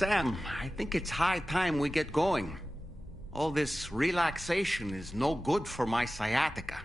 Sam, I think it's high time we get going. All this relaxation is no good for my sciatica.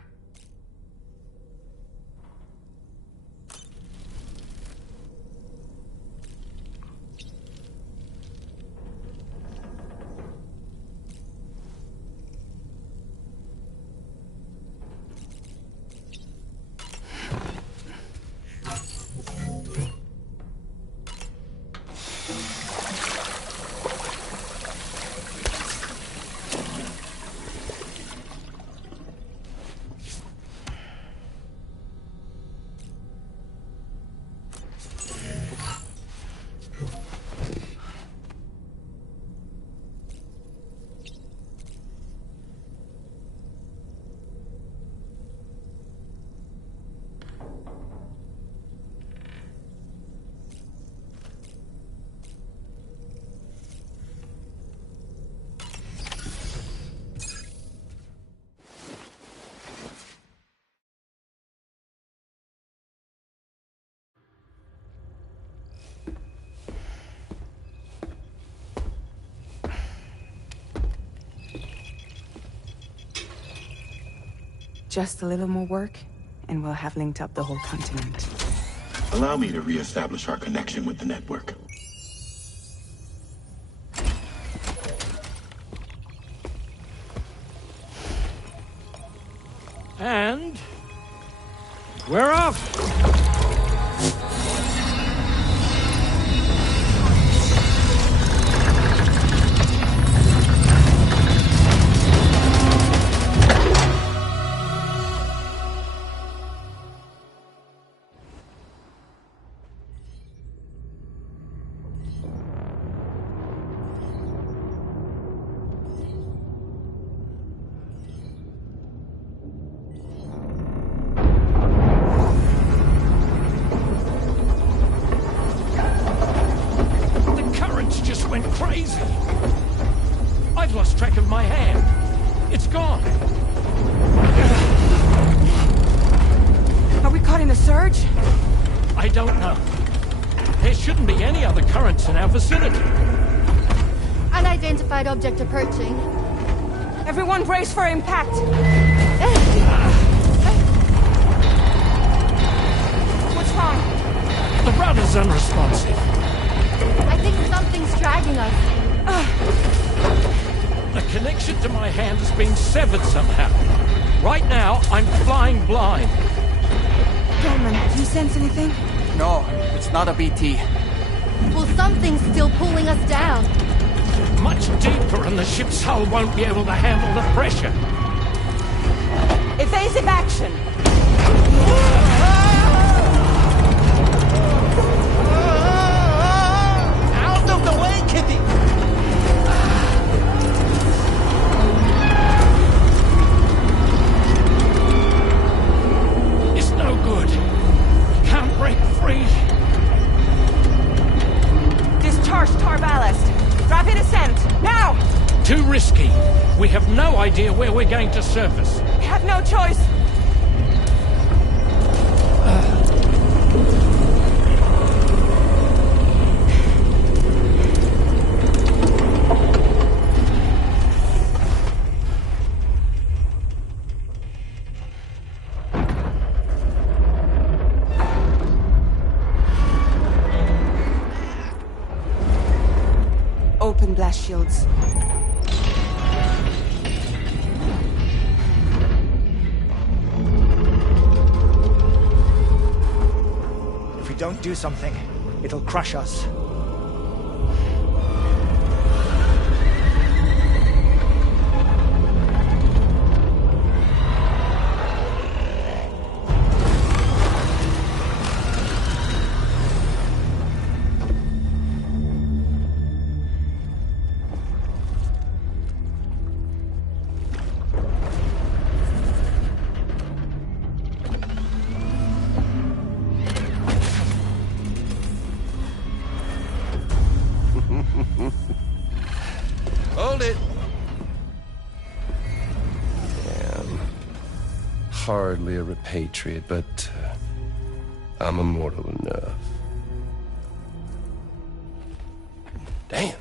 Just a little more work, and we'll have linked up the whole continent. Allow me to reestablish our connection with the network. And... we're off! Crazy! I've lost track of my hand. It's gone. Are we caught in a surge? I don't know. There shouldn't be any other currents in our vicinity. Unidentified object approaching. Everyone brace for impact! What's wrong? The rudder's unresponsive. I think something's dragging us. The connection to my hand has been severed somehow. Right now, I'm flying blind. Roman, do you sense anything? No, it's not a BT. Well, something's still pulling us down. Much deeper and the ship's hull won't be able to handle the pressure. Evasive action! Out of the way, Kitty! It's no good. Can't break free. Discharge tar ballast. Rapid ascent, now! Too risky. We have no idea where we're going to surface. We have no choice. Open blast shields. If we don't do something, it'll crush us. Hold it. Hardly a repatriate, but I'm immortal enough. Damn.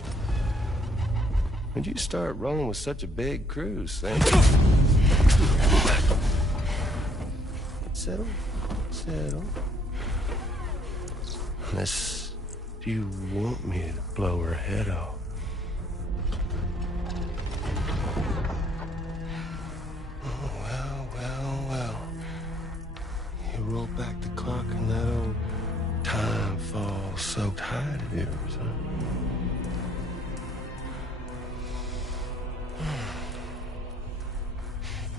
When'd you start rolling with such a big crew, Sam? Settle. Unless you want me to blow her head off. Oh, well. You roll back the clock and that old time-fall-soaked hide of yours, huh?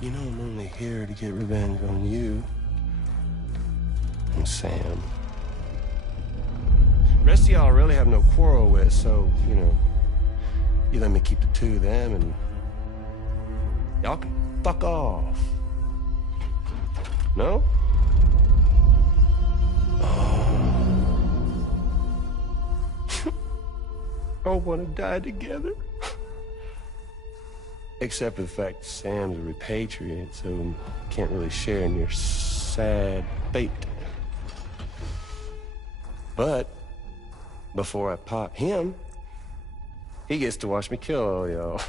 You know I'm only here to get revenge on you and Sam. The rest of y'all I really have no quarrel with, so, you know, you let me keep the two of them and y'all can fuck off. No? All want to die together. Except for the fact that Sam's a repatriate, so can't really share in your sad fate. But before I pop him, he gets to watch me kill all y'all.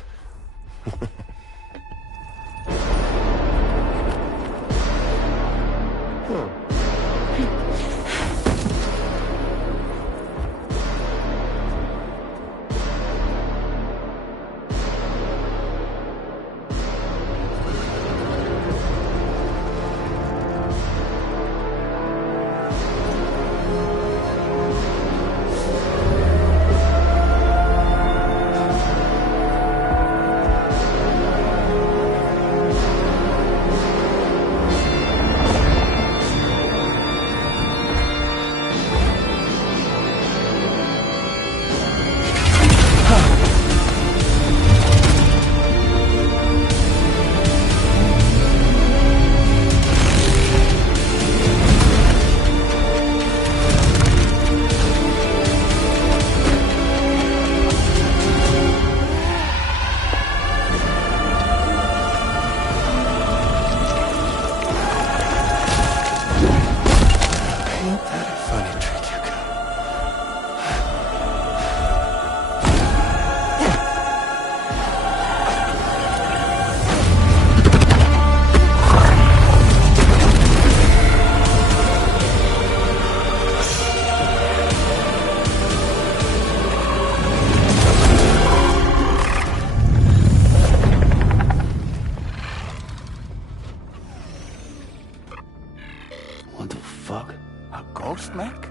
What the fuck? A ghost mech?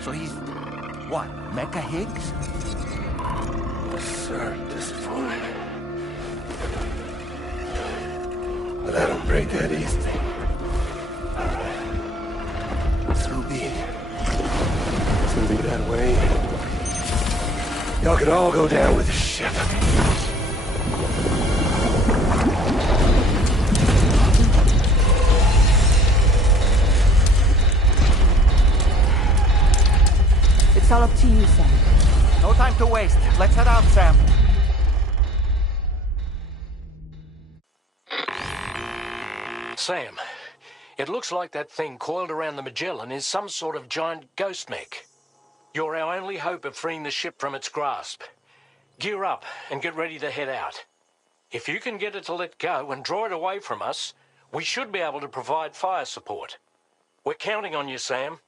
So he's... what, Mecha Higgs? Sorry, disappointed. But I don't break that easy. So be it. It's gonna be that way. Y'all could all go down with the ship. It's all up to you, Sam. No time to waste. Let's head out, Sam. Sam, it looks like that thing coiled around the Magellan is some sort of giant ghost mech. You're our only hope of freeing the ship from its grasp. Gear up and get ready to head out. If you can get it to let go and draw it away from us, we should be able to provide fire support. We're counting on you, Sam.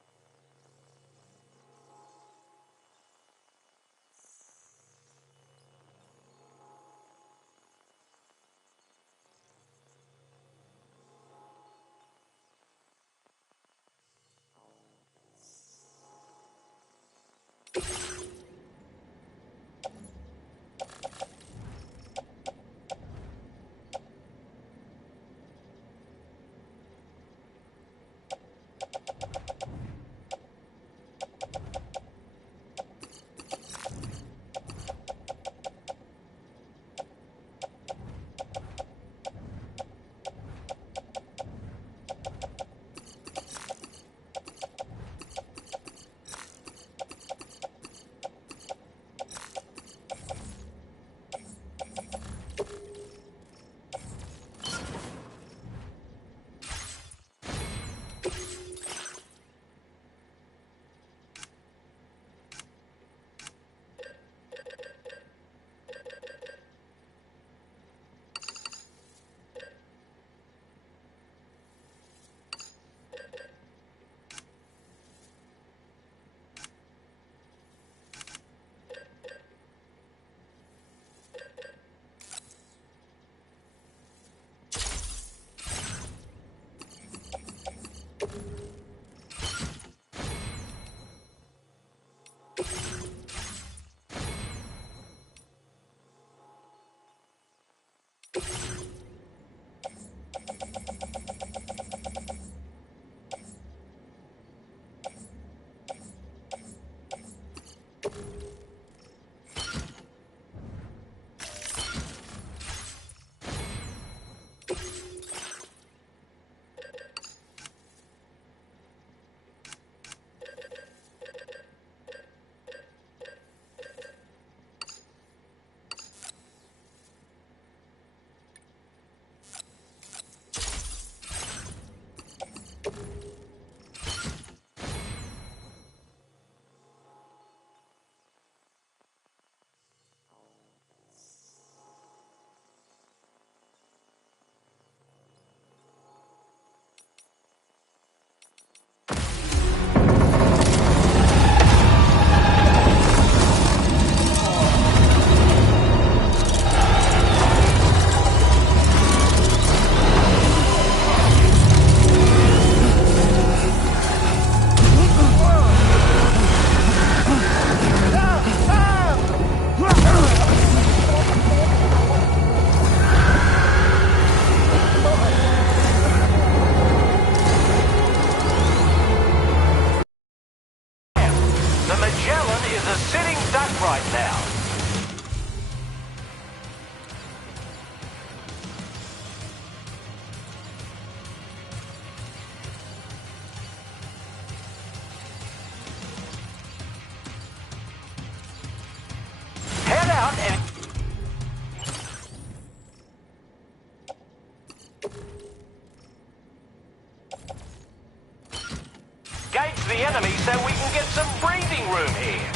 amongst the enemy so we can get some breathing room here.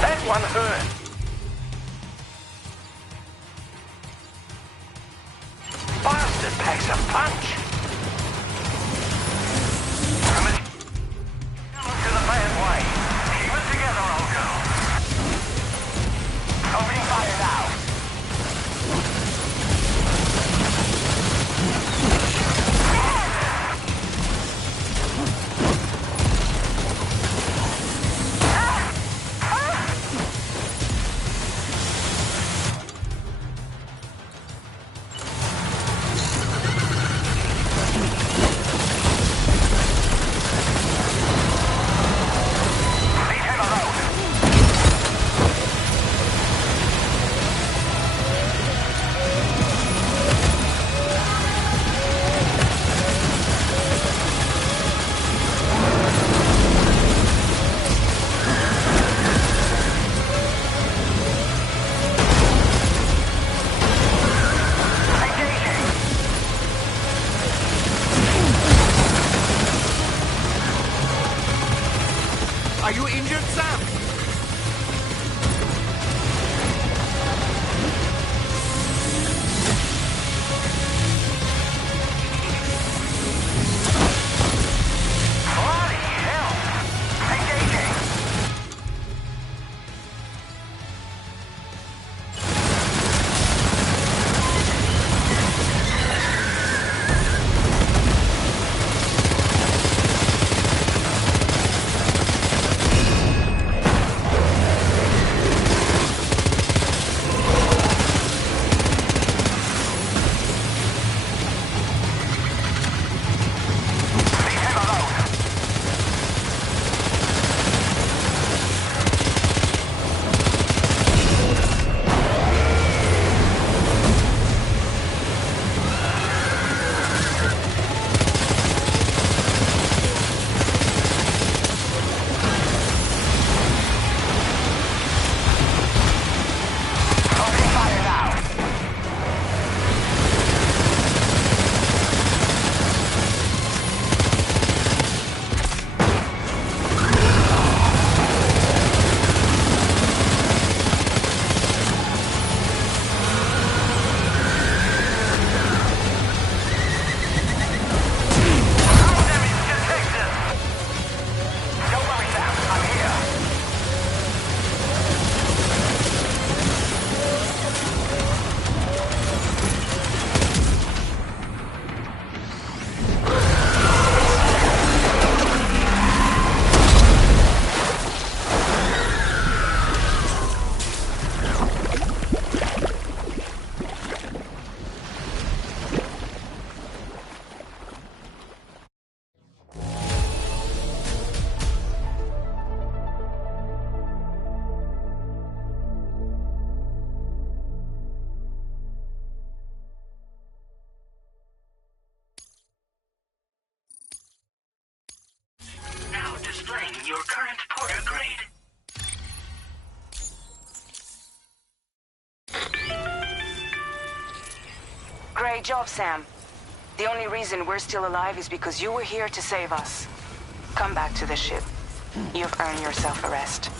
That one hurt. Bastard packs a punch. Come to the bad way. Keep it together, old girl. Opening fire now. Are you injured, Sam? Bloody hell! Engaging! Your current Porter grade. Great job, Sam. The only reason we're still alive is because you were here to save us. Come back to the ship. You've earned yourself a rest.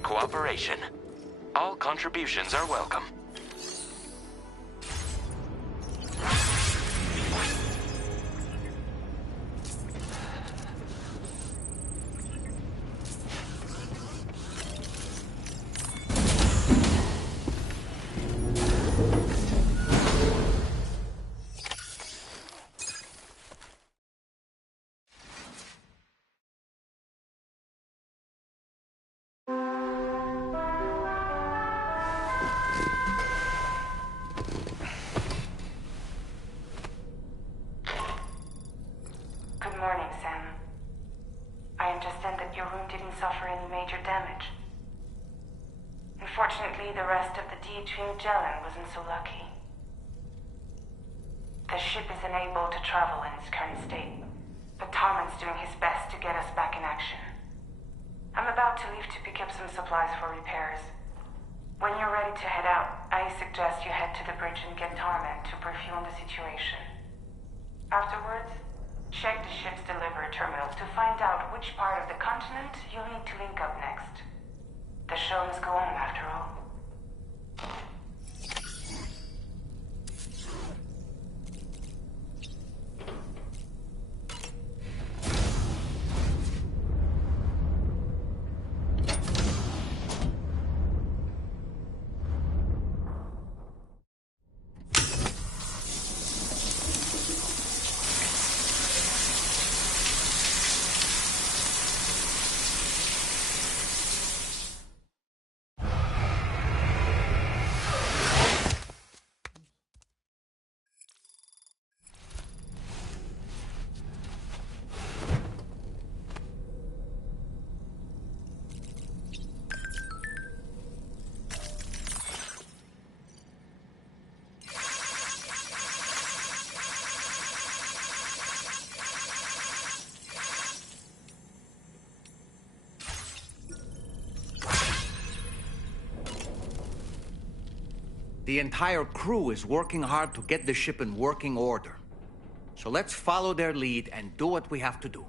your cooperation. All contributions are welcome. Good morning, Sam. I understand that your room didn't suffer any major damage. Unfortunately, the rest of the DH Magellan wasn't so lucky. The ship is unable to travel in its current state, but Tarman's doing his best to get us back in action. I'm about to leave to pick up some supplies for repairs. When you're ready to head out, I suggest you head to the bridge and get Tarman to brief you on the situation. Afterwards, check the ship's delivery terminals to find out which part of the continent you'll need to link up next. The show must go on, after all. The entire crew is working hard to get the ship in working order. So let's follow their lead and do what we have to do.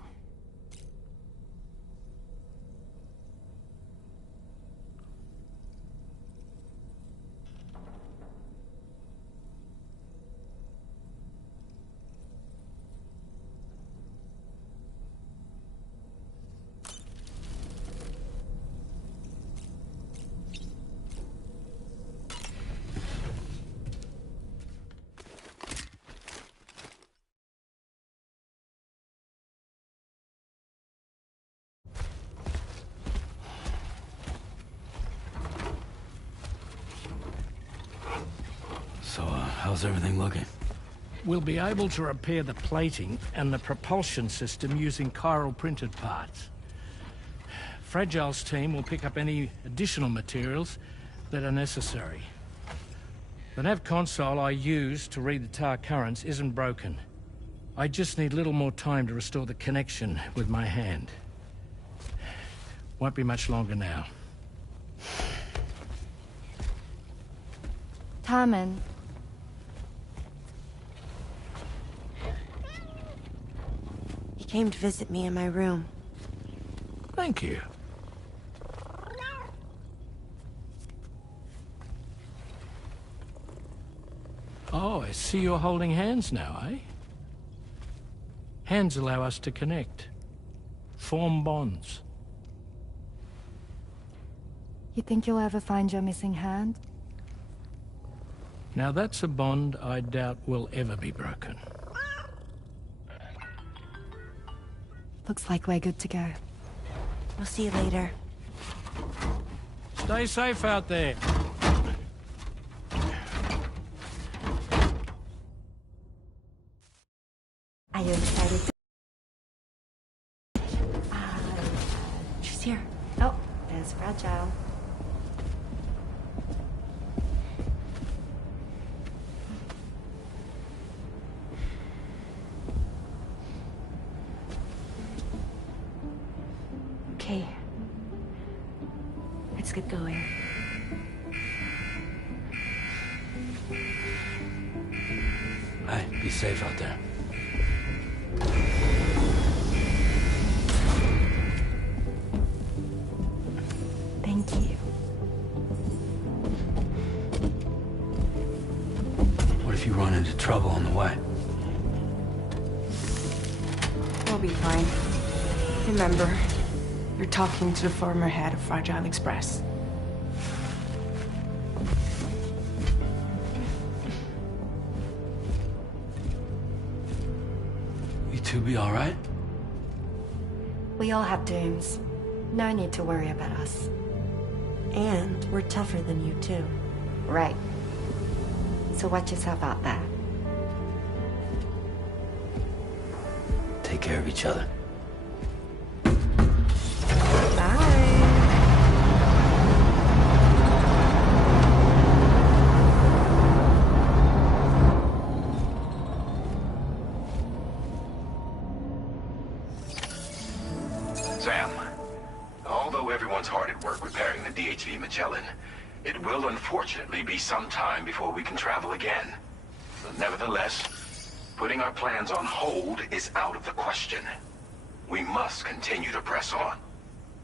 So, how's everything looking? We'll be able to repair the plating and the propulsion system using chiral printed parts. Fragile's team will pick up any additional materials that are necessary. The nav console I use to read the tar currents isn't broken. I just need a little more time to restore the connection with my hand. Won't be much longer now. Tarman. He came to visit me in my room. Thank you. Oh, I see you're holding hands now, eh? Hands allow us to connect. Form bonds. You think you'll ever find your missing hand? Now that's a bond I doubt will ever be broken. Looks like we're good to go. We'll see you later. Stay safe out there. Are you excited to... she's here. Oh, there's Fragile. Okay. Let's get going. Hey, be safe out there. Thank you. if you run into trouble on the way? We'll be fine. Remember, you're talking to the former head of Fragile Express. You two be all right? We all have dooms. No need to worry about us. And we're tougher than you, too. Right. So watch yourself out there. Take care of each other. Sam, although everyone's hard at work repairing the DHV Magellan, it will unfortunately be some time before we can travel again. But nevertheless, putting our plans on hold is out of the question. We must continue to press on.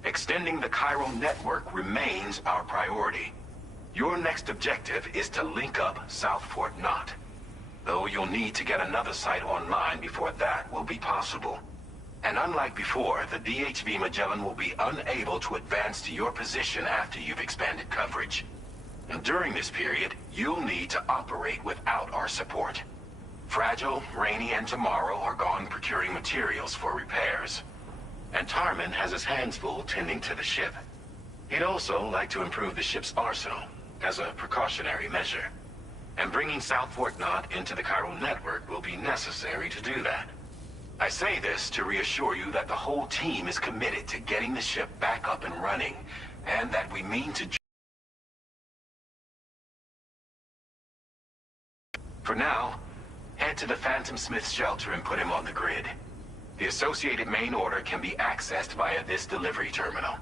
Extending the Chiral network remains our priority. Your next objective is to link up South Fort Knot. Though you'll need to get another site online before that will be possible. And unlike before, the DHV Magellan will be unable to advance to your position after you've expanded coverage. And during this period, you'll need to operate without our support. Fragile, Rainey, and Tomorrow are gone procuring materials for repairs. And Tarman has his hands full tending to the ship. He'd also like to improve the ship's arsenal, as a precautionary measure. And bringing South Fort Knot into the Chiral network will be necessary to do that. I say this to reassure you that the whole team is committed to getting the ship back up and running, and that we mean to... For now, head to the Phantom Smith shelter and put him on the grid. The associated main order can be accessed via this delivery terminal.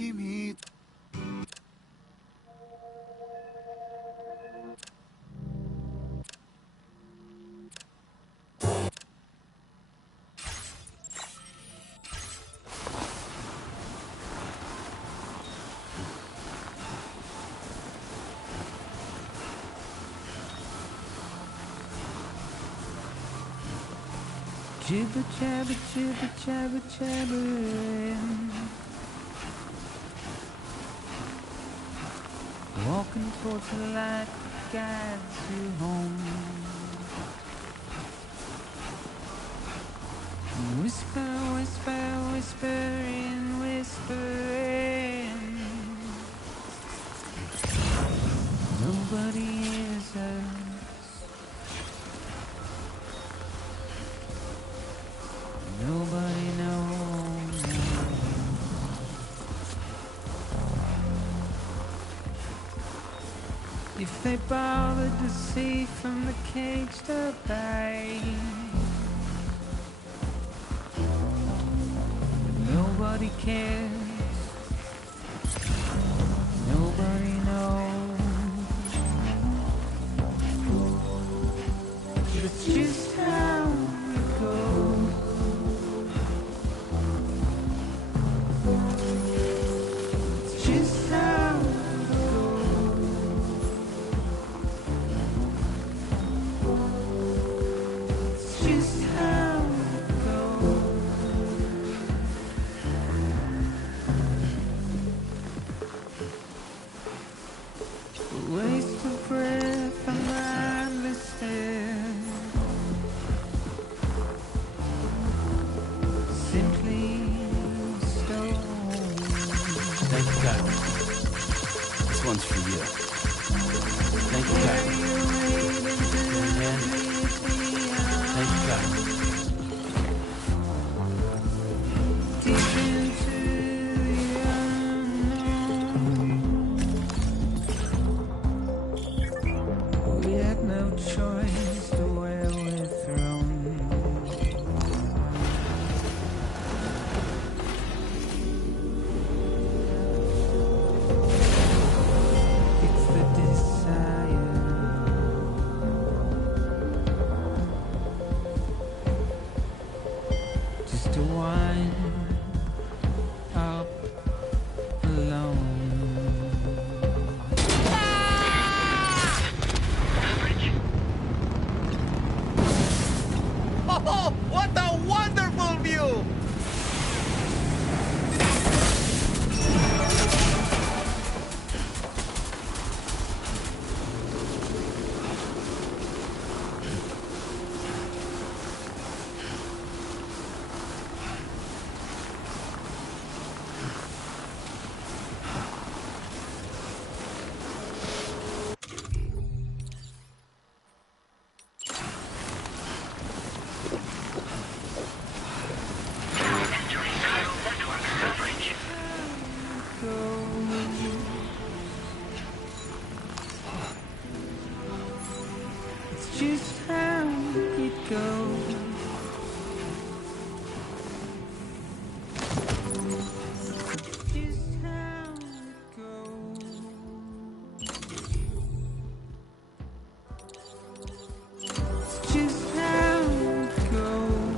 힘이 Jibber jabber jibber jabber jabbering, walking towards the light that guides you home. Whisper, whisper, whispering, whispering. Nobody hears us. Nobody knows. If they bothered to see from the cage to bay, nobody cares. Nobody knows. It's just how it goes. It's just how it goes. It's just how it goes. A waste of breath, a mindless stare. Simply stone. Thank you, God. This one's for you. Thank you, God. Amen. Thank you, God. Deep into the unknown. We had no choice to where we're thrown. It's the desire. Just to wind up alone. Oh, what a wonderful view! Entering chiral network coverage. It's just how it goes. It's just how it goes. It's just how it goes.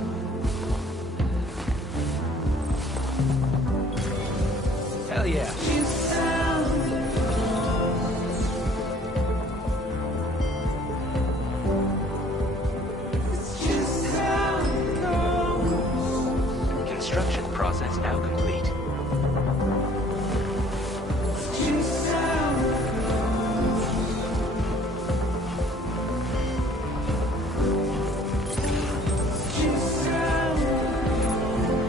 Hell yeah. Just how it goes. It's just how it goes. Construction process now complete. It's just how it goes. It's just how it goes.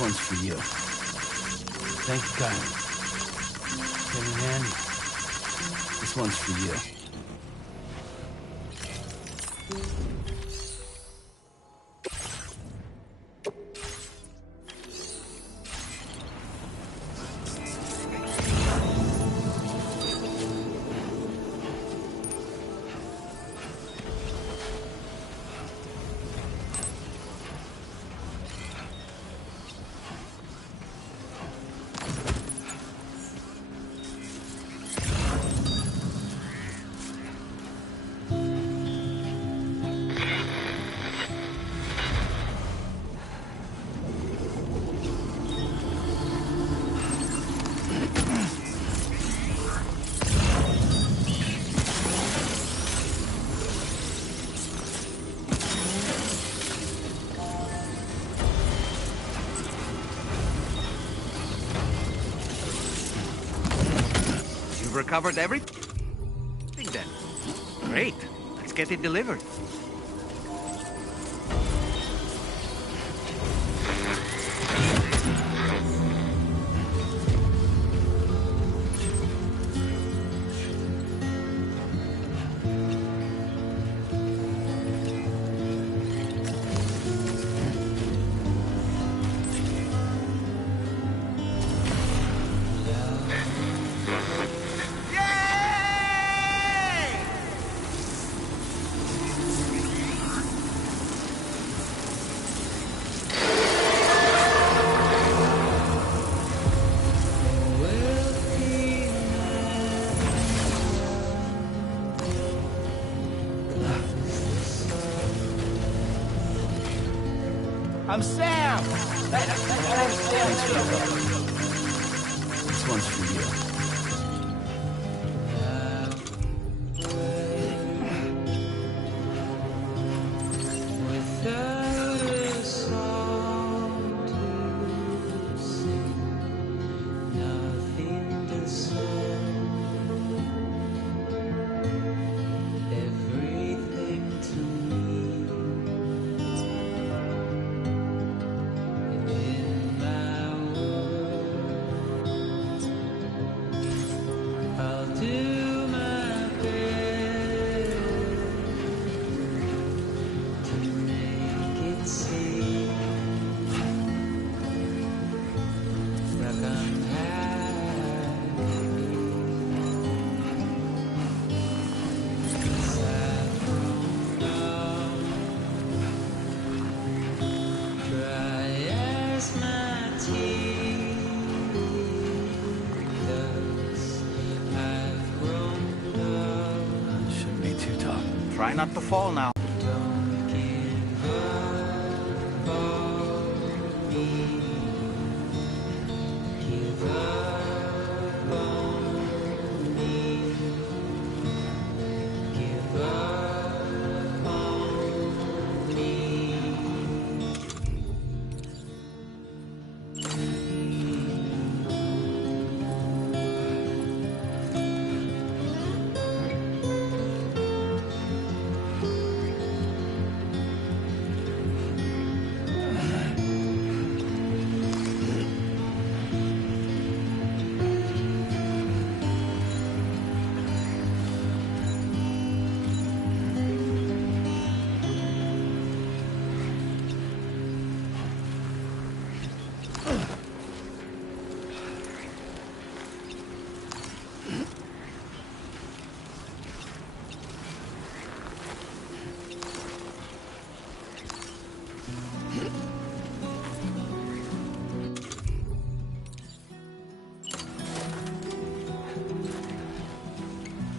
This one's for you. Thank you, Kyle. Getting handy. This one's for you. Recovered everything then. Great. Let's get it delivered. I'm Sam! Thanks for your help. This one's for you. Try not to fall now.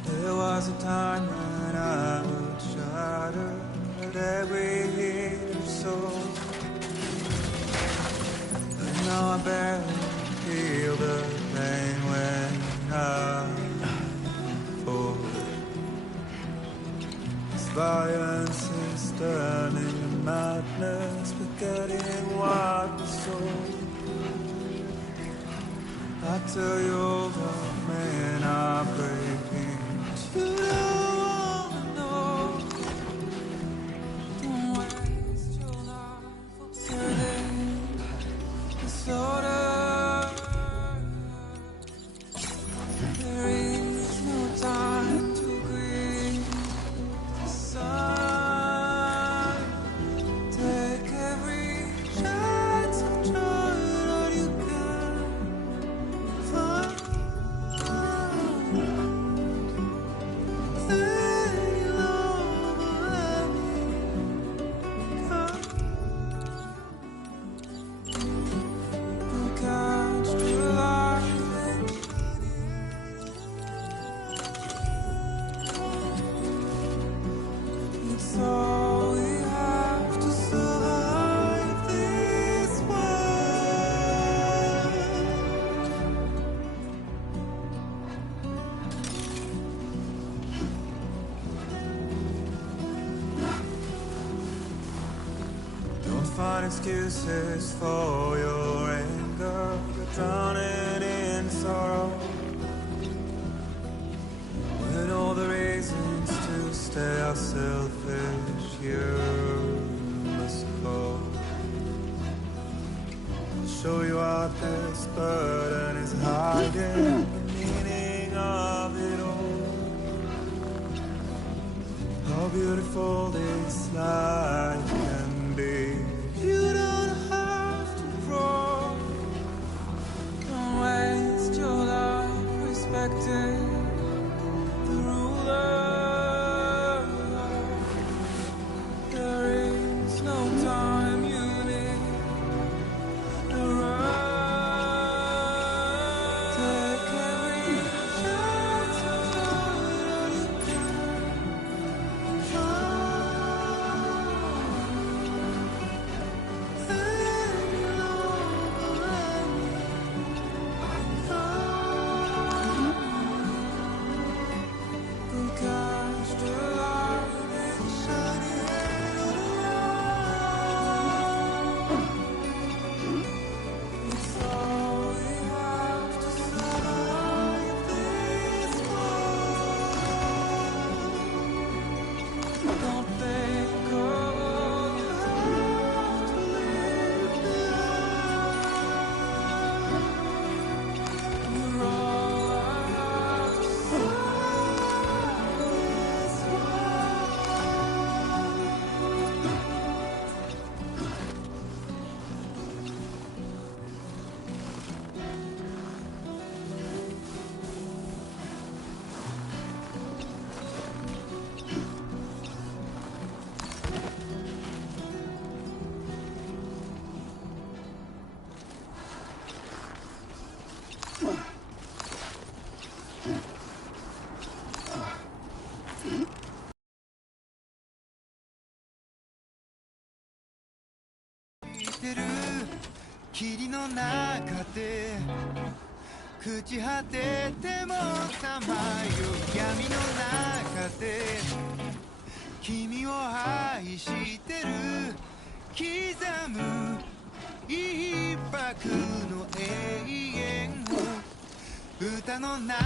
There was a time when I would shatter every hater's soul, but now I barely feel the pain when I fall. This violence is turning to madness, forgetting what was sold. I tell you over, man, I'm breaking. You don't wanna know. Don't waste your life observing the find excuses for your anger. You're drowning in sorrow, with all the reasons to stay are selfish. You must go. I'll show you what this burden is hiding, the meaning of it all. How beautiful this life can be. You don't have to crawl. Don't waste your life respecting the ruler. There is no time you need to run. Take every chance you霧の中で朽ち果ててもさまよう闇の中で君を愛してる刻む一拍の永遠を歌の中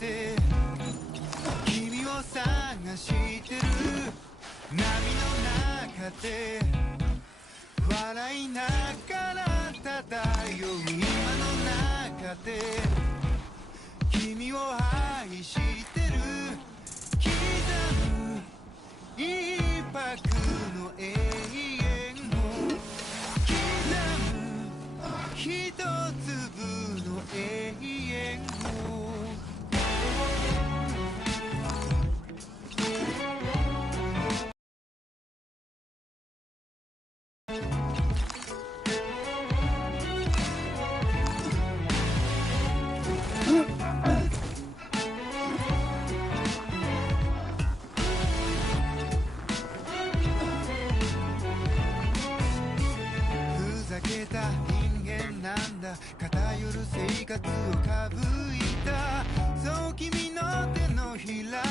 で君を探してる波の中で笑いながら漂う今の中で君を愛してる刻む一拍の永遠を刻む一粒の永遠を偏る生活をかぶいたそう君の手のひら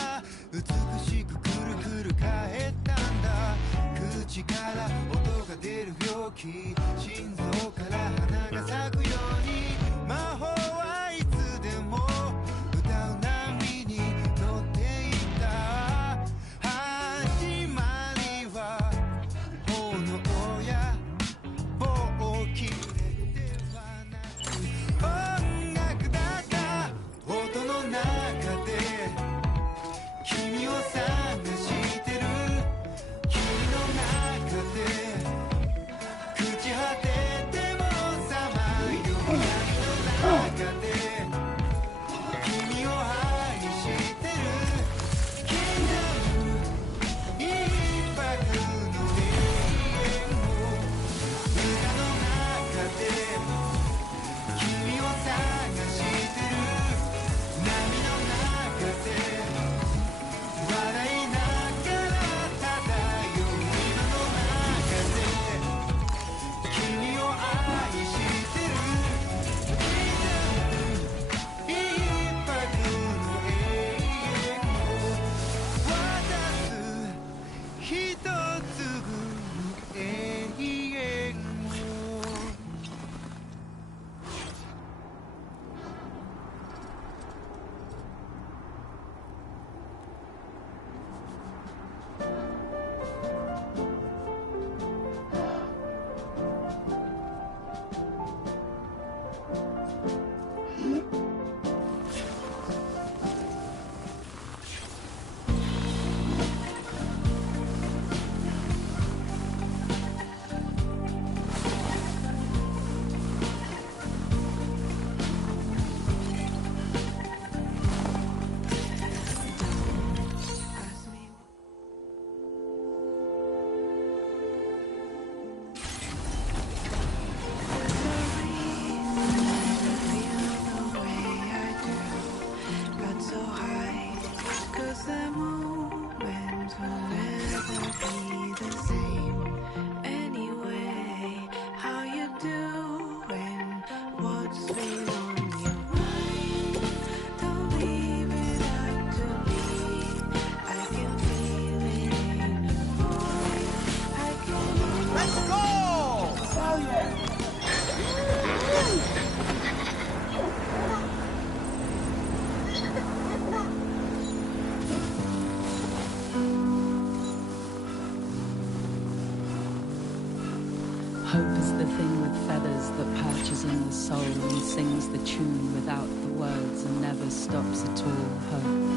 美しくくるくる返ったんだ口から音が出る病気心臓から花が咲くように魔法はいつでも歌う波に乗っていた始まりは炎や冒険音楽だか音の中で君を探してる君の中で is the thing with feathers that perches in the soul and sings the tune without the words and never stops at all. Hope.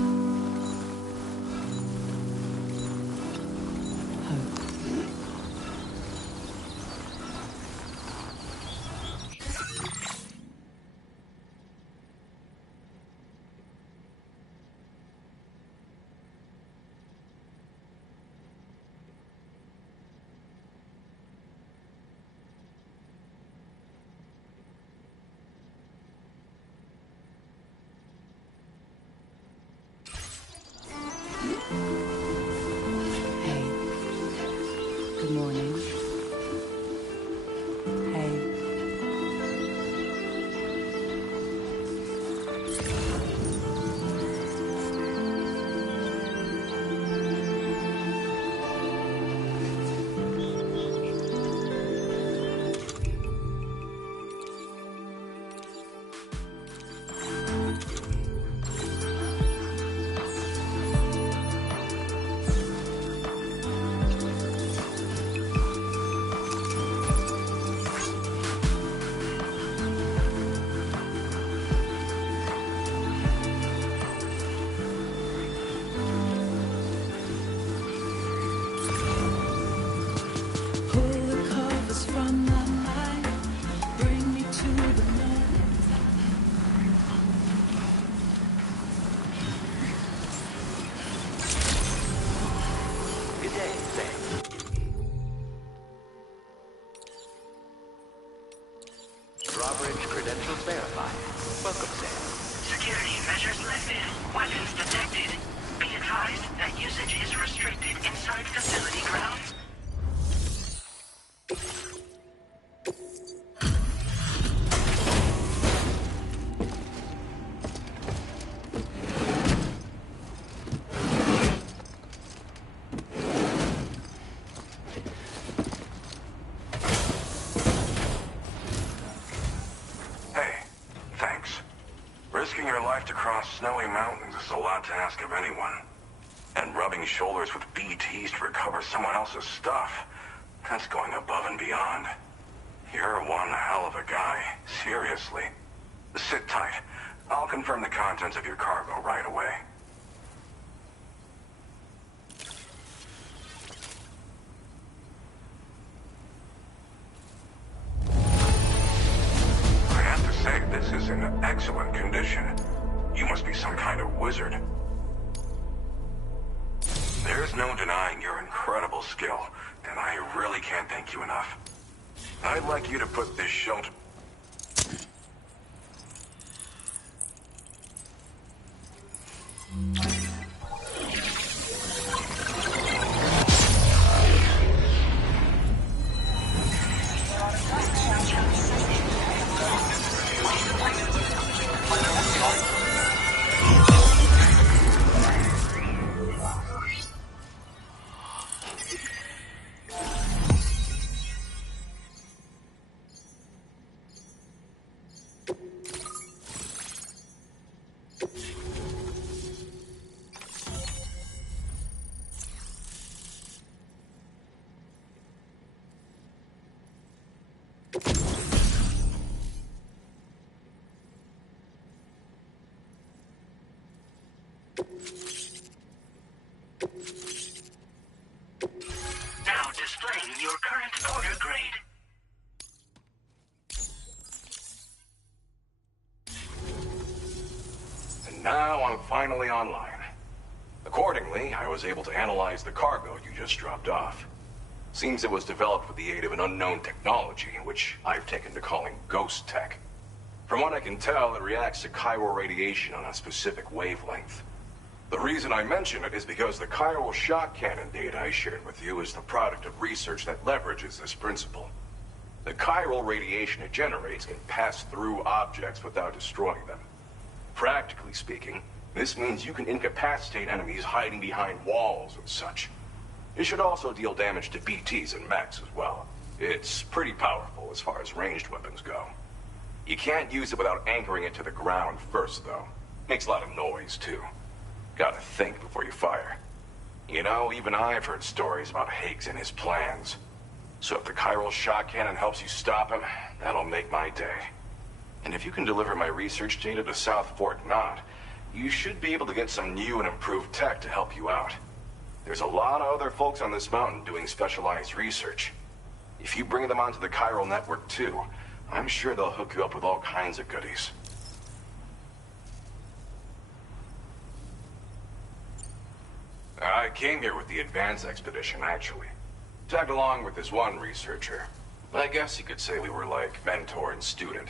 Good morning. Hey. Drawbridge credentials verified. Welcome, Sam. Security measures lifted. Weapons detected. Be advised that usage is restricted inside facility grounds. Risking your life to cross snowy mountains is a lot to ask of anyone. And rubbing shoulders with BTs to recover someone else's stuff, that's going above and beyond. You're one hell of a guy, seriously. Sit tight. I'll confirm the contents of your cargo right away. I have to say, this is in excellent condition. You must be some kind of wizard. There's no denying your incredible skill, and I really can't thank you enough. I'd like you to put this show to... Now displaying your current order grade. And now I'm finally online. Accordingly, I was able to analyze the cargo you just dropped off. Seems it was developed with the aid of an unknown technology, which I've taken to calling ghost tech. From what I can tell, it reacts to chiral radiation on a specific wavelength. The reason I mention it is because the chiral shock cannon data I shared with you is the product of research that leverages this principle. The chiral radiation it generates can pass through objects without destroying them. Practically speaking, this means you can incapacitate enemies hiding behind walls and such. It should also deal damage to BTs and mechs as well. It's pretty powerful as far as ranged weapons go. You can't use it without anchoring it to the ground first, though. Makes a lot of noise, too. Gotta think before you fire. You know, even I've heard stories about Higgs and his plans. So if the chiral shock cannon helps you stop him, that'll make my day. And if you can deliver my research data to South Fort Knott, you should be able to get some new and improved tech to help you out. There's a lot of other folks on this mountain doing specialized research. If you bring them onto the chiral network too, I'm sure they'll hook you up with all kinds of goodies. I came here with the advance expedition, actually. Tagged along with this one researcher. I guess you could say we were like mentor and student.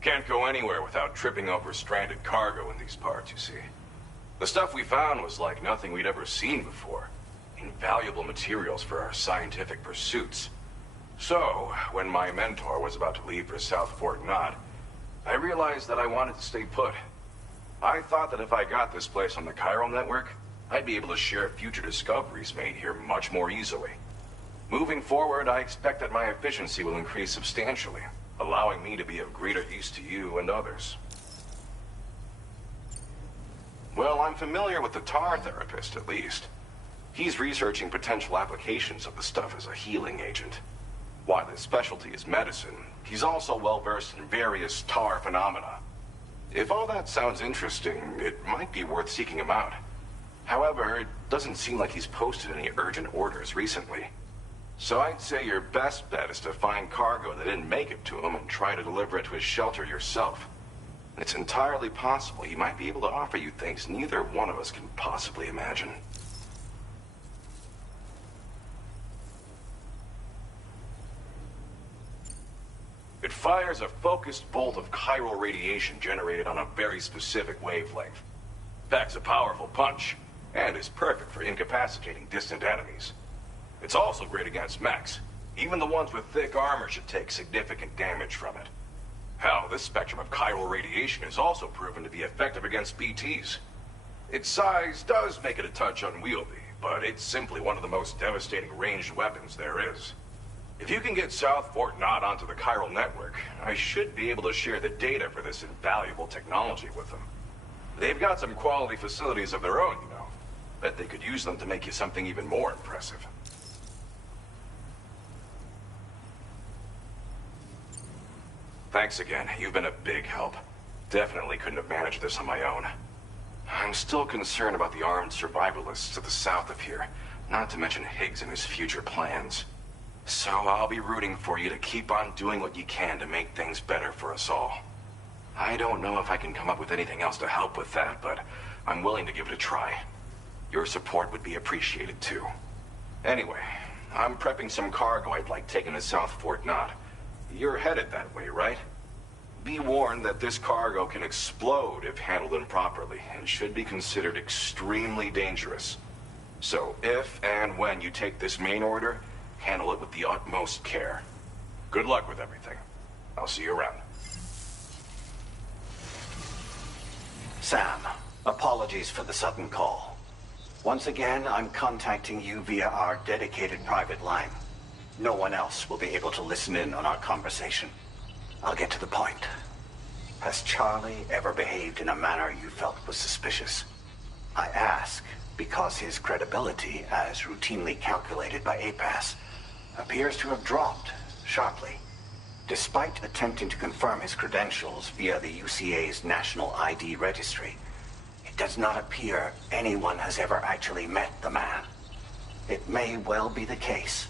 Can't go anywhere without tripping over stranded cargo in these parts, you see. The stuff we found was like nothing we'd ever seen before. Invaluable materials for our scientific pursuits. So, when my mentor was about to leave for South Fort Knott, I realized that I wanted to stay put. I thought that if I got this place on the chiral network, I'd be able to share future discoveries made here much more easily. Moving forward, I expect that my efficiency will increase substantially, allowing me to be of greater use to you and others. Well, I'm familiar with the tar therapist, at least. He's researching potential applications of the stuff as a healing agent. While his specialty is medicine, he's also well-versed in various tar phenomena. If all that sounds interesting, it might be worth seeking him out. However, it doesn't seem like he's posted any urgent orders recently. So I'd say your best bet is to find cargo that didn't make it to him and try to deliver it to his shelter yourself. It's entirely possible he might be able to offer you things neither one of us can possibly imagine. It fires a focused bolt of chiral radiation generated on a very specific wavelength. Packs a powerful punch, and is perfect for incapacitating distant enemies. It's also great against mechs. Even the ones with thick armor should take significant damage from it. Hell, this spectrum of chiral radiation is also proven to be effective against BTs. Its size does make it a touch unwieldy, but it's simply one of the most devastating ranged weapons there is. If you can get South Fort Knott onto the chiral network, I should be able to share the data for this invaluable technology with them. They've got some quality facilities of their own, you know. Bet they could use them to make you something even more impressive. Thanks again. You've been a big help. Definitely couldn't have managed this on my own. I'm still concerned about the armed survivalists to the south of here, not to mention Higgs and his future plans. So I'll be rooting for you to keep on doing what you can to make things better for us all. I don't know if I can come up with anything else to help with that, but I'm willing to give it a try. Your support would be appreciated too. Anyway, I'm prepping some cargo I'd like taken to South Fort Knott. You're headed that way, right? Be warned that this cargo can explode if handled improperly, and should be considered extremely dangerous. So if and when you take this main order, handle it with the utmost care. Good luck with everything. I'll see you around. Sam, apologies for the sudden call. Once again, I'm contacting you via our dedicated private line. No one else will be able to listen in on our conversation. I'll get to the point. Has Charlie ever behaved in a manner you felt was suspicious? I ask because his credibility, as routinely calculated by APAS, appears to have dropped sharply. Despite attempting to confirm his credentials via the UCA's National ID Registry, it does not appear anyone has ever actually met the man. It may well be the case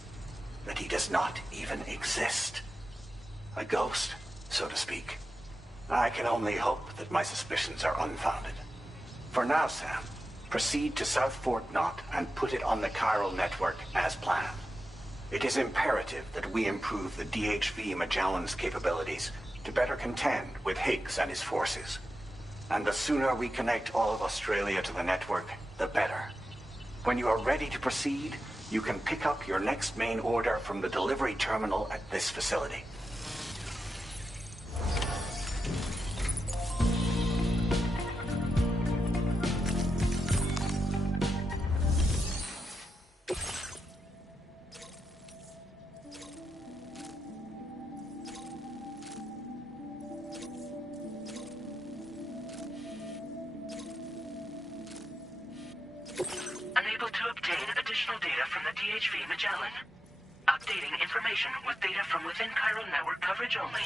that he does not even exist. A ghost, so to speak. I can only hope that my suspicions are unfounded. For now, Sam, proceed to South Fort Knott and put it on the chiral network as planned. It is imperative that we improve the DHV Magellan's capabilities to better contend with Higgs and his forces. And the sooner we connect all of Australia to the network, the better. When you are ready to proceed, you can pick up your next main order from the delivery terminal at this facility. Unable to obtain additional data from the DHV Magellan. I'll updating information with data from within Chiral network coverage only.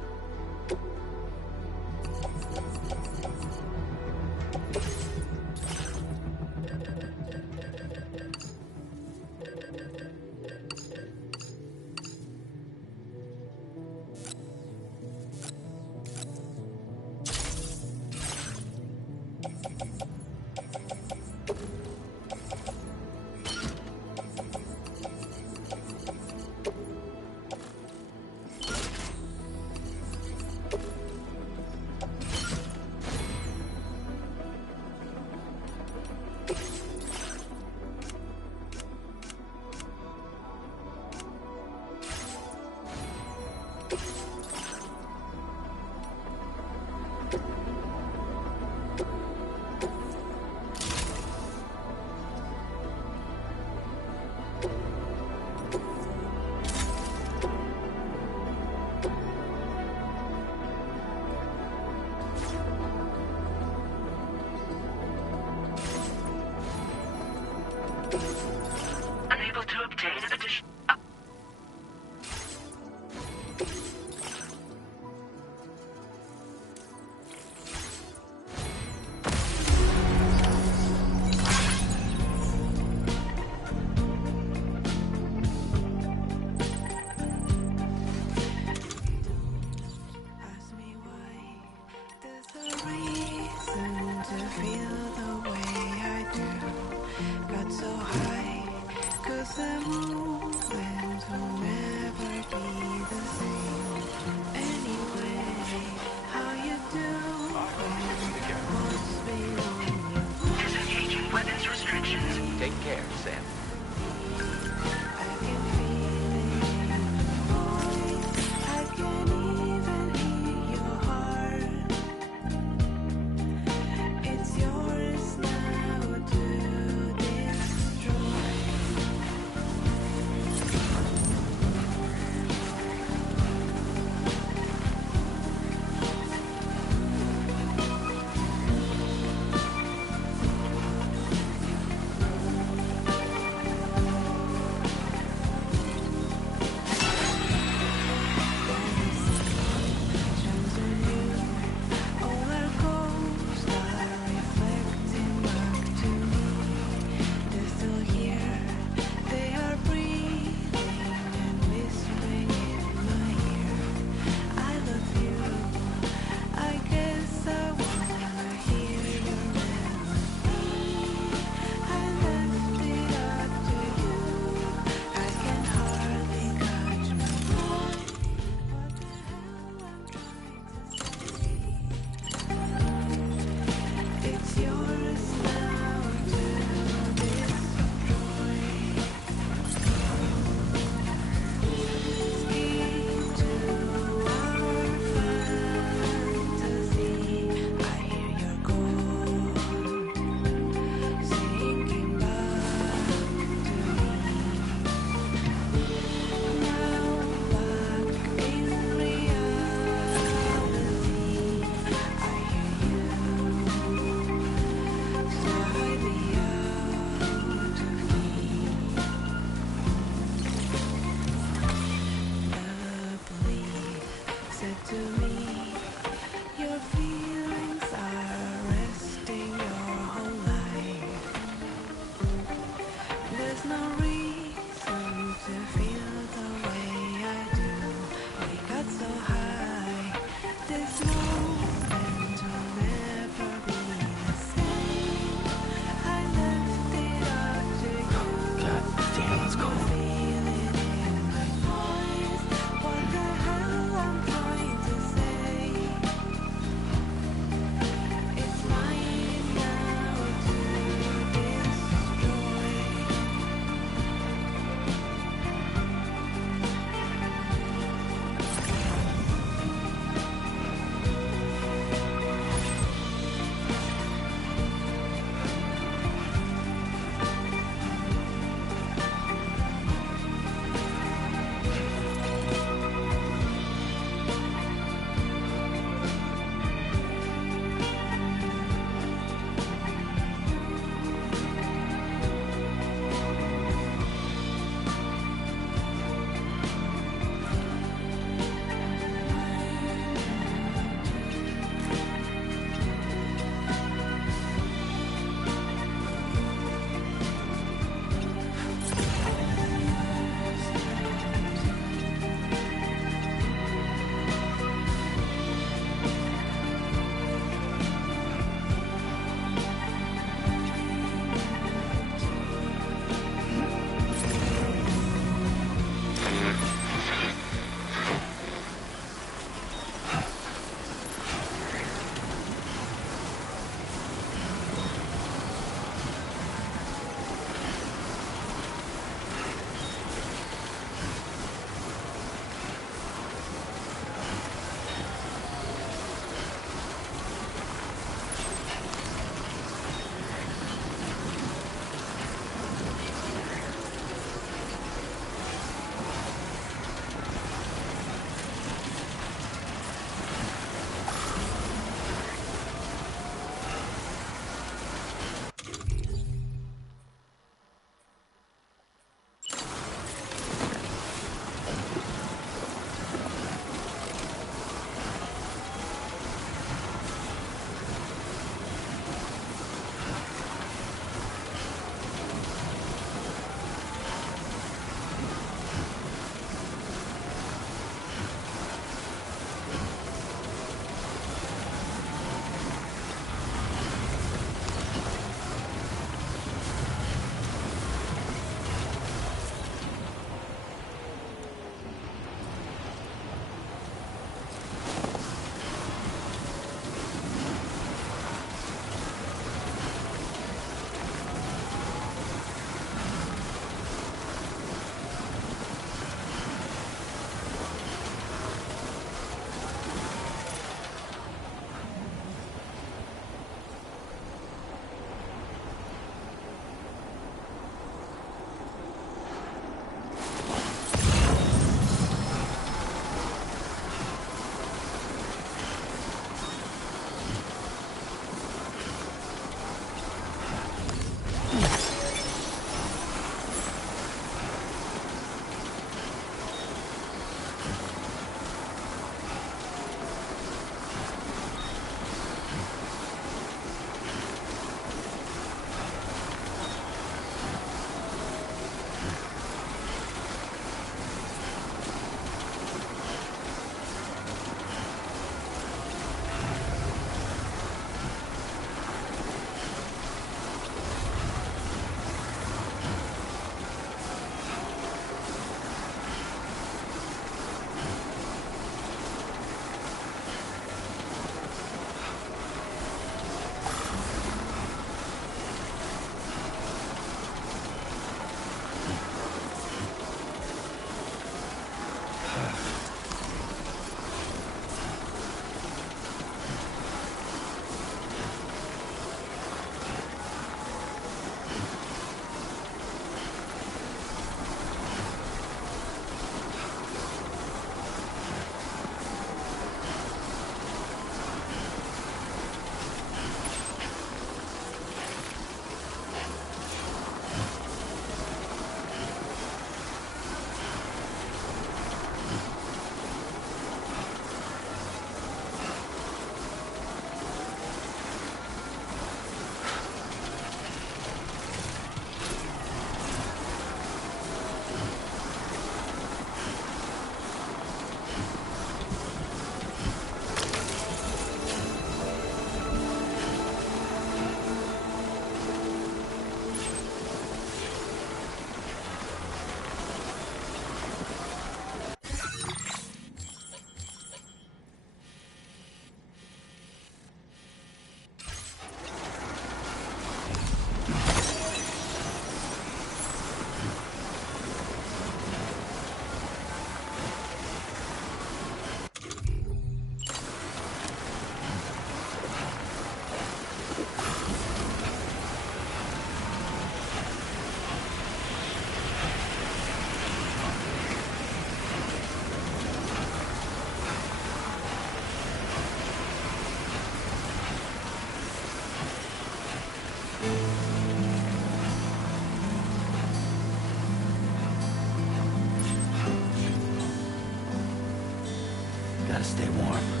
Gotta stay warm.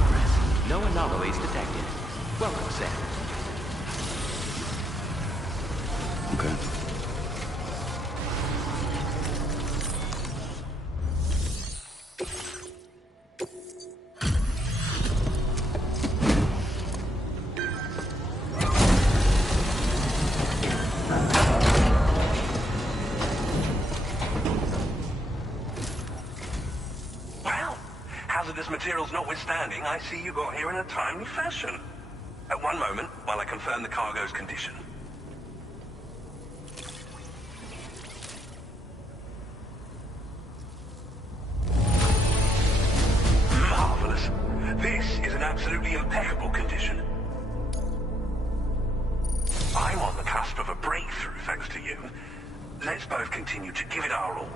progress. No anomalies detected. Welcome, Sam. Okay. Well, hazardous materials notwithstanding, I see you got here in a timely fashion. At one moment, while I confirm the cargo's condition. Marvelous. This is in absolutely impeccable condition. I'm on the cusp of a breakthrough, thanks to you. Let's both continue to give it our all.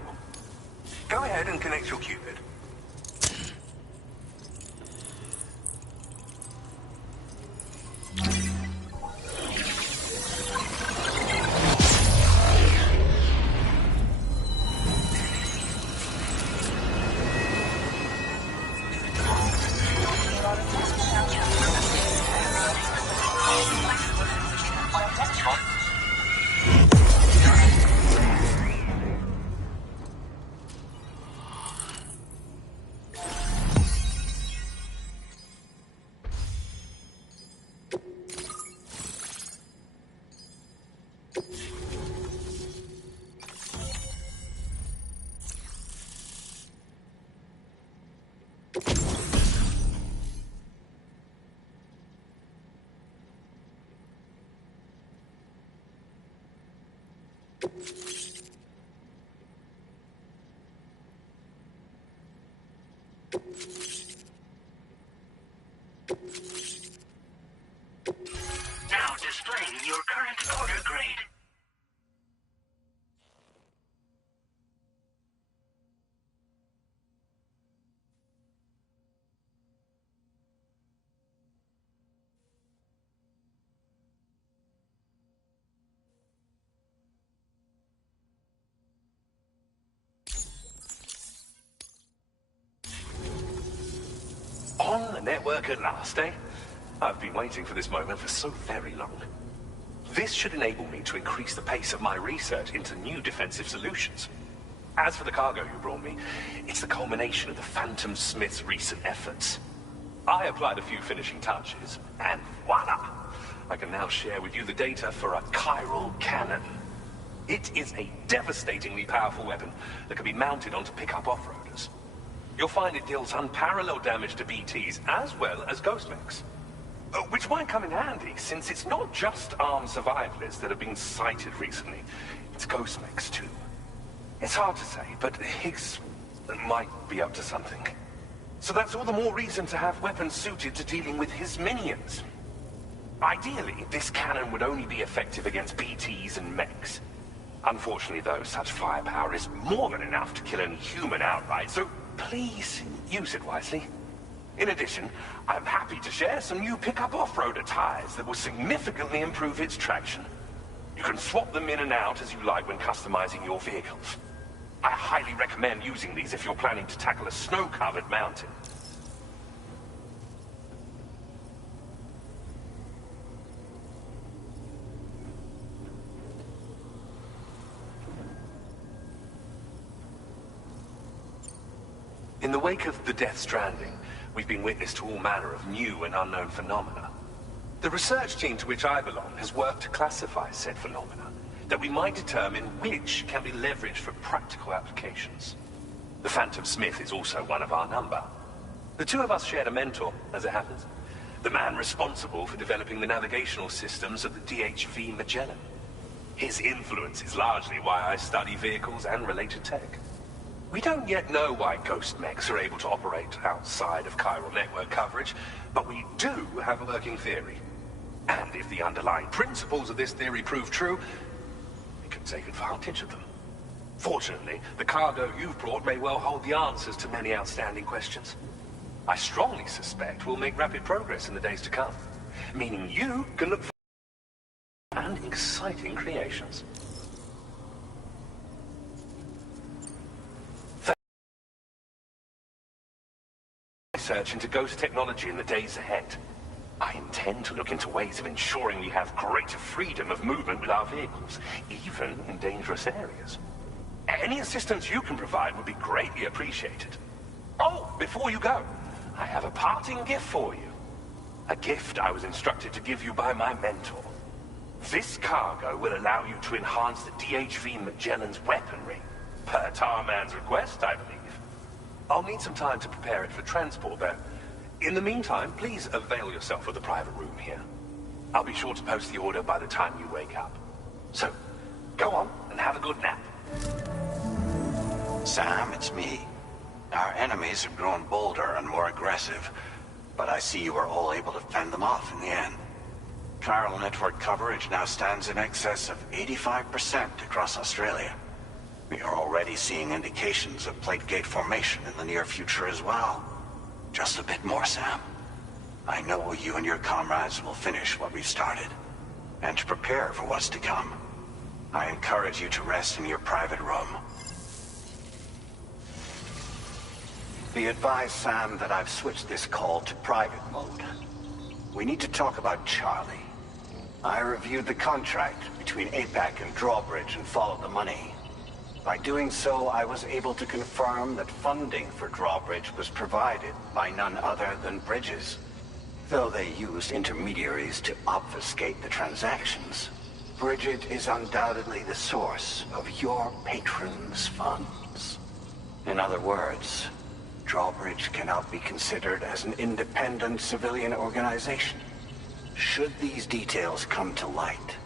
Go ahead and connect your Cupid. Now displaying your current order grade. On the network at last, eh? I've been waiting for this moment for so very long. This should enable me to increase the pace of my research into new defensive solutions. As for the cargo you brought me, it's the culmination of the Phantom Smith's recent efforts. I applied a few finishing touches, and voila! I can now share with you the data for a chiral cannon. It is a devastatingly powerful weapon that can be mounted onto pickup off-roaders. You'll find it deals unparalleled damage to BTs as well as ghost mechs. Which might come in handy, since it's not just armed survivalists that have been sighted recently. It's ghost mechs too. It's hard to say, but Higgs might be up to something. So that's all the more reason to have weapons suited to dealing with his minions. Ideally, this cannon would only be effective against BTs and mechs. Unfortunately, though, such firepower is more than enough to kill any human outright, so please use it wisely. In addition, I'm happy to share some new pickup off-roader tires that will significantly improve its traction. You can swap them in and out as you like when customizing your vehicles. I highly recommend using these if you're planning to tackle a snow-covered mountain. In the wake of the Death Stranding, we've been witness to all manner of new and unknown phenomena. The research team to which I belong has worked to classify said phenomena, that we might determine which can be leveraged for practical applications. The Phantom Smith is also one of our number. The two of us shared a mentor, as it happens. The man responsible for developing the navigational systems of the DHV Magellan. His influence is largely why I study vehicles and related tech. We don't yet know why ghost mechs are able to operate outside of chiral network coverage, but we do have a working theory. And if the underlying principles of this theory prove true, we can take advantage of them. Fortunately, the cargo you've brought may well hold the answers to many outstanding questions. I strongly suspect we'll make rapid progress in the days to come, meaning you can look for and exciting creations. research into ghost technology in the days ahead. I intend to look into ways of ensuring we have greater freedom of movement with our vehicles, even in dangerous areas. Any assistance you can provide would be greatly appreciated. Oh, before you go, I have a parting gift for you. A gift I was instructed to give you by my mentor. This cargo will allow you to enhance the DHV Magellan's weaponry, per Tarman's request, I believe. I'll need some time to prepare it for transport, though. In the meantime, please avail yourself of the private room here. I'll be sure to post the order by the time you wake up. So, go on and have a good nap. Sam, it's me. Our enemies have grown bolder and more aggressive, but I see you were all able to fend them off in the end. Chiral network coverage now stands in excess of 85% across Australia. We are already seeing indications of plate gate formation in the near future as well. Just a bit more, Sam. I know you and your comrades will finish what we've started, and to prepare for what's to come. I encourage you to rest in your private room. Be advised, Sam, that I've switched this call to private mode. We need to talk about Charlie. I reviewed the contract between APAC and Drawbridge and followed the money. By doing so, I was able to confirm that funding for Drawbridge was provided by none other than Bridges. Though they used intermediaries to obfuscate the transactions, Bridget is undoubtedly the source of your patrons' funds. In other words, Drawbridge cannot be considered as an independent civilian organization. Should these details come to light,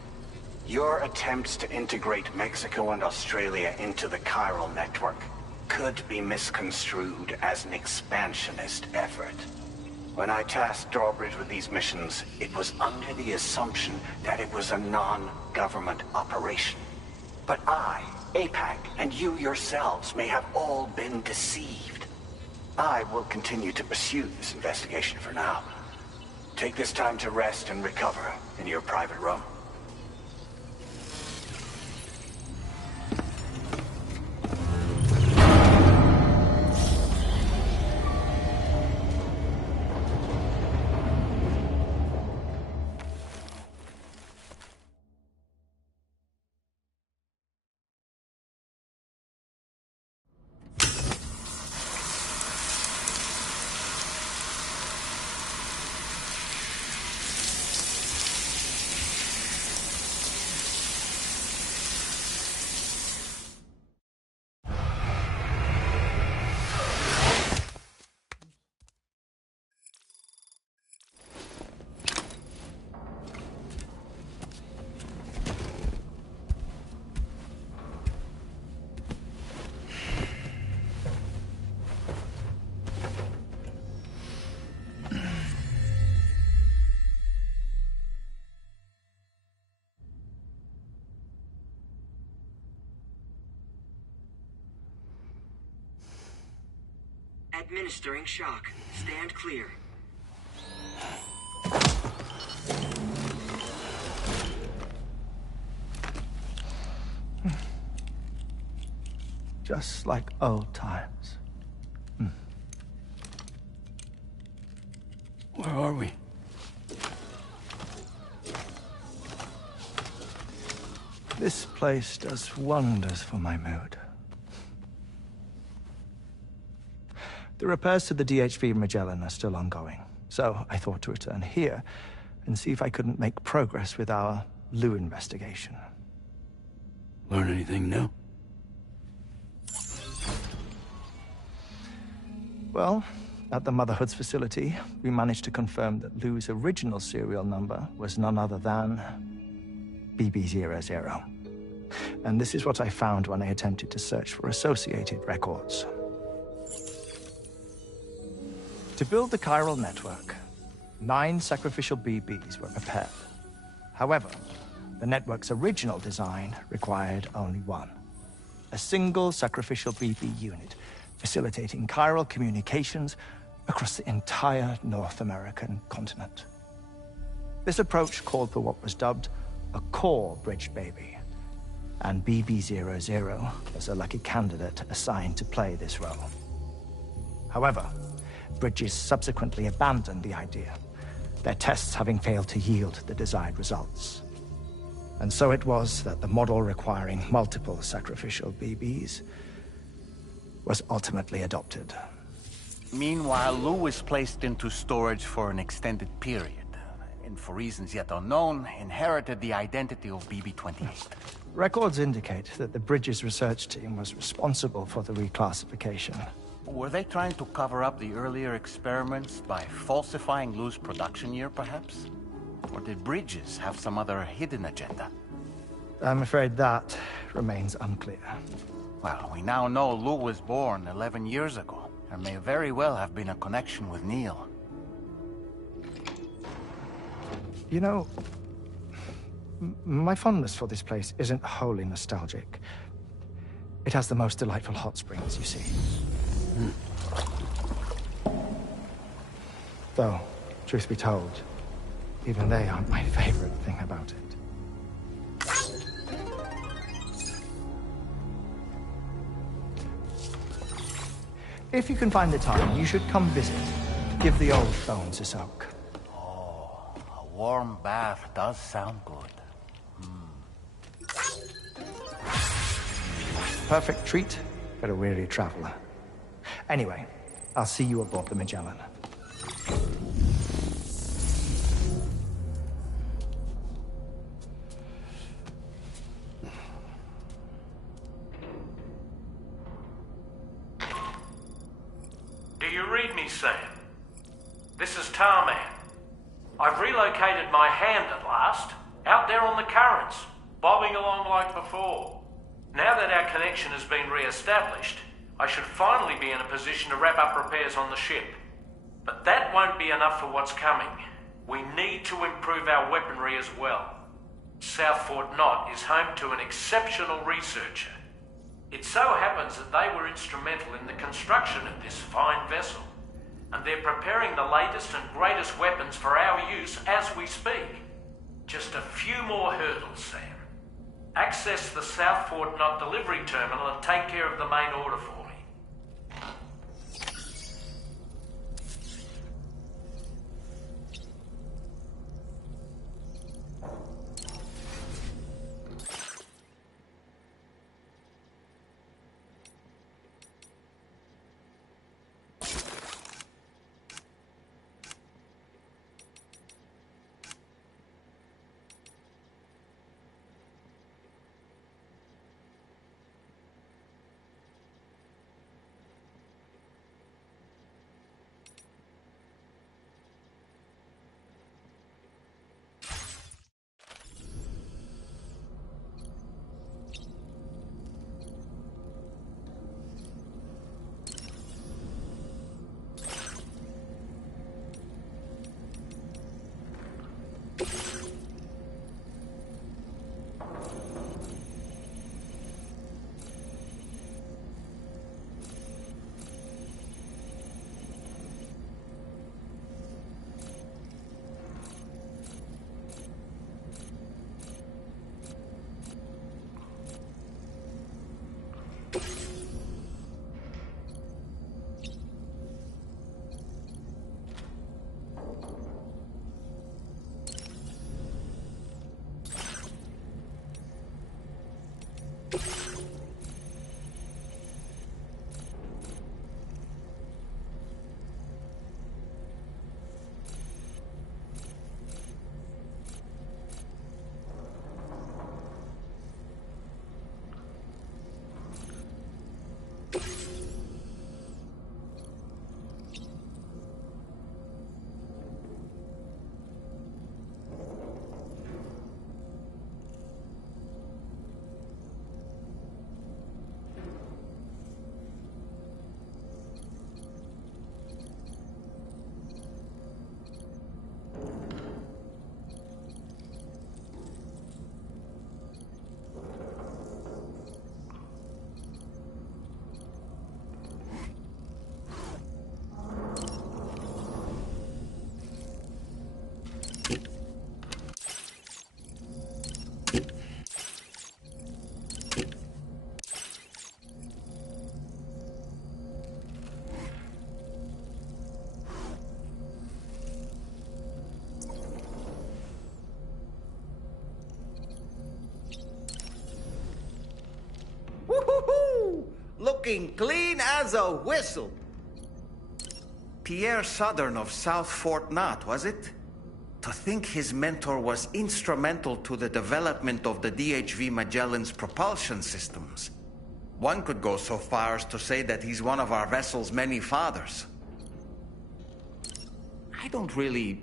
your attempts to integrate Mexico and Australia into the chiral network could be misconstrued as an expansionist effort. When I tasked Drawbridge with these missions, it was under the assumption that it was a non-government operation. But I, APAC, and you yourselves may have all been deceived. I will continue to pursue this investigation for now. Take this time to rest and recover in your private room. Administering shock. Stand clear. Just like old times. Where are we? This place does wonders for my mood. The repairs to the DHV Magellan are still ongoing, so I thought to return here and see if I couldn't make progress with our Lou investigation. Learn anything new? Well, at the Motherhood's facility, we managed to confirm that Lou's original serial number was none other than BB00. And this is what I found when I attempted to search for associated records. To build the chiral network, 9 sacrificial BBs were prepared. However, the network's original design required only 1. A single sacrificial BB unit facilitating chiral communications across the entire North American continent. This approach called for what was dubbed a core bridge baby, and BB00 was a lucky candidate assigned to play this role. However, Bridges subsequently abandoned the idea, their tests having failed to yield the desired results. And so it was that the model requiring multiple sacrificial BBs was ultimately adopted. Meanwhile, Lou was placed into storage for an extended period, and for reasons yet unknown, inherited the identity of BB-28. Records indicate that the Bridges research team was responsible for the reclassification. Were they trying to cover up the earlier experiments by falsifying Lou's production year, perhaps? Or did Bridges have some other hidden agenda? I'm afraid that remains unclear. Well, we now know Lou was born 11 years ago. There may very well have been a connection with Neil. You know, my fondness for this place isn't wholly nostalgic. It has the most delightful hot springs, you see. Though, truth be told, even they aren't my favorite thing about it. If you can find the time, you should come visit. Give the old bones a soak. Oh, a warm bath does sound good. Perfect treat for a weary traveler. Anyway, I'll see you aboard the Magellan. Do you read me, Sam? This is Tarman. I've relocated my hand at last, out there on the currents, bobbing along like before. Now that our connection has been re-established, I should finally be in a position to wrap up repairs on the ship. But that won't be enough for what's coming. We need to improve our weaponry as well. South Fort Knot is home to an exceptional researcher. It so happens that they were instrumental in the construction of this fine vessel, and they're preparing the latest and greatest weapons for our use as we speak. Just a few more hurdles, Sam. Access the South Fort Knot delivery terminal and take care of the main order for me. looking clean as a whistle. Pierre Southern of South Fort Knott, was it? To think his mentor was instrumental to the development of the DHV Magellan's propulsion systems. One could go so far as to say that he's one of our vessel's many fathers. I don't really...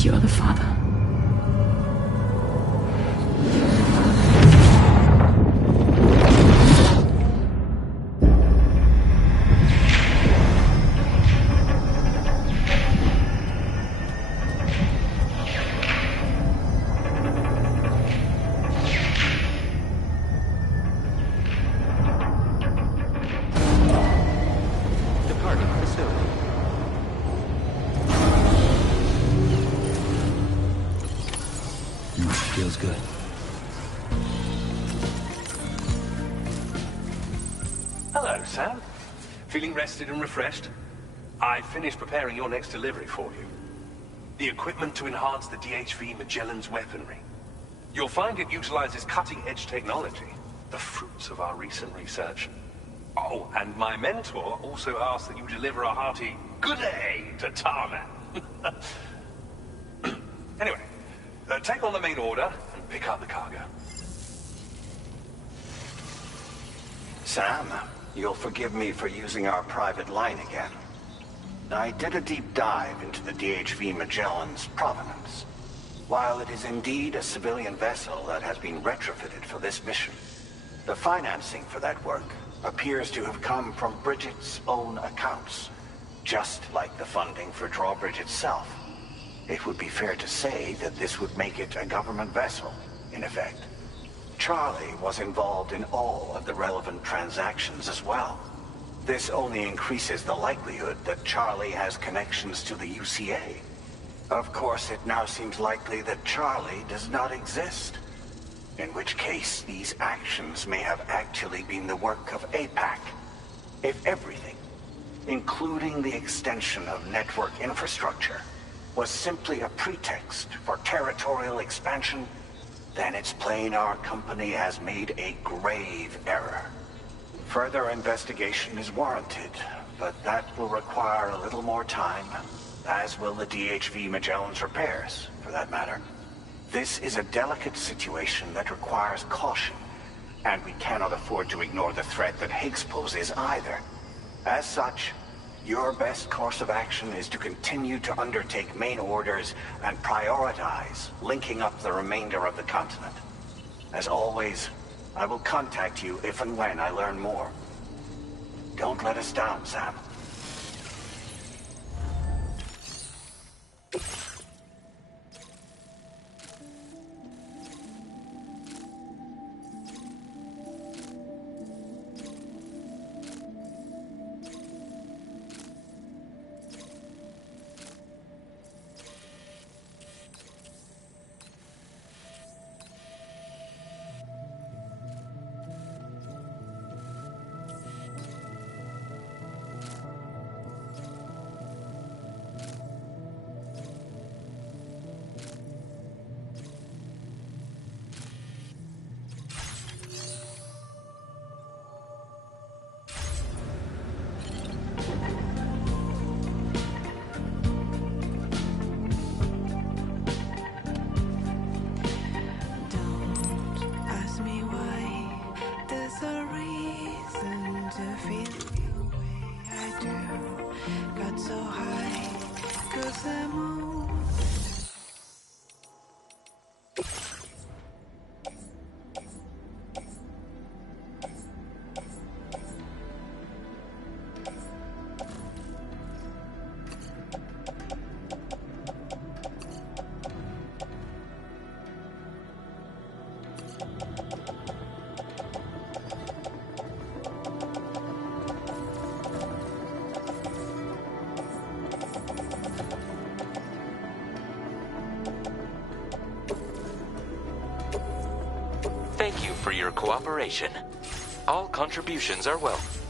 You're the father. Departing facility. Feels good. Hello, Sam. Feeling rested and refreshed? I finished preparing your next delivery for you. The equipment to enhance the DHV Magellan's weaponry. You'll find it utilizes cutting-edge technology, the fruits of our recent research. Oh, and my mentor also asked that you deliver a hearty good day to Tarman. Anyway, take on the main order and pick up the cargo. Sam, you'll forgive me for using our private line again. I did a deep dive into the DHV Magellan's provenance. While it is indeed a civilian vessel that has been retrofitted for this mission, the financing for that work appears to have come from Bridget's own accounts, just like the funding for Drawbridge itself. It would be fair to say that this would make it a government vessel, in effect. Charlie was involved in all of the relevant transactions as well. This only increases the likelihood that Charlie has connections to the UCA. Of course, it now seems likely that Charlie does not exist. In which case, these actions may have actually been the work of APAC. If everything, including the extension of network infrastructure, was simply a pretext for territorial expansion, then it's plain our company has made a grave error. Further investigation is warranted, but that will require a little more time, as will the DHV Magellan's repairs, for that matter. This is a delicate situation that requires caution, and we cannot afford to ignore the threat that Higgs poses either. As such, your best course of action is to continue to undertake main orders and prioritize linking up the remainder of the continent. As always, I will contact you if and when I learn more. Don't let us down, Sam. Thank you for your cooperation. All contributions are welcome.